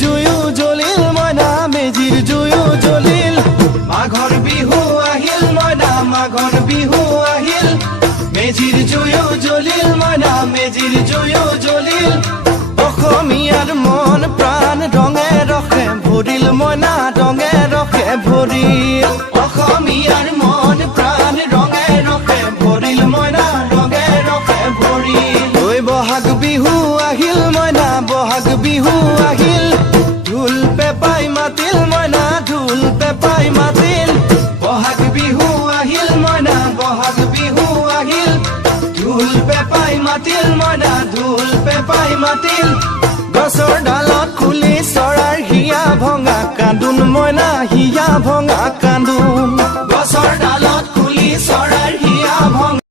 জুয়ো জ্বলিল মইনা মেজিৰ জুয়ো জ্বলিল মাঘৰ বিহু আহিল মইনা মাঘৰ বিহু আহিল মেজিৰ জুয়ো জ্বলিল মইনা মেজিৰ জুয়ো জ্বলিল অসমীয়াৰ মন প্ৰাণ ৰঙে ৰখে ভৰিল মইনা ৰঙে ৰখে ভৰিল অসমীয়াৰ মন প্ৰাণ ৰঙে ৰখে ভৰিল মইনা ৰঙে ৰখে ভৰিল ঐ বহাগ বিহু আহিল মইনা বহাগ বিহু আহিল ঢোল পেপাই মাতিল মইনা ঢোল পেপাই মাতিল বহাগ বিহু আহিল মইনা বহাগ বিহু আহিল ঢোল পেপাই মাতিল মইনা ঢোল পেপাই মাতিল গছৰ ডালত খুলি চৰাইৰ হিয়া ভঙা কান্দোন মইনা হিয়া ভঙা কান্দোন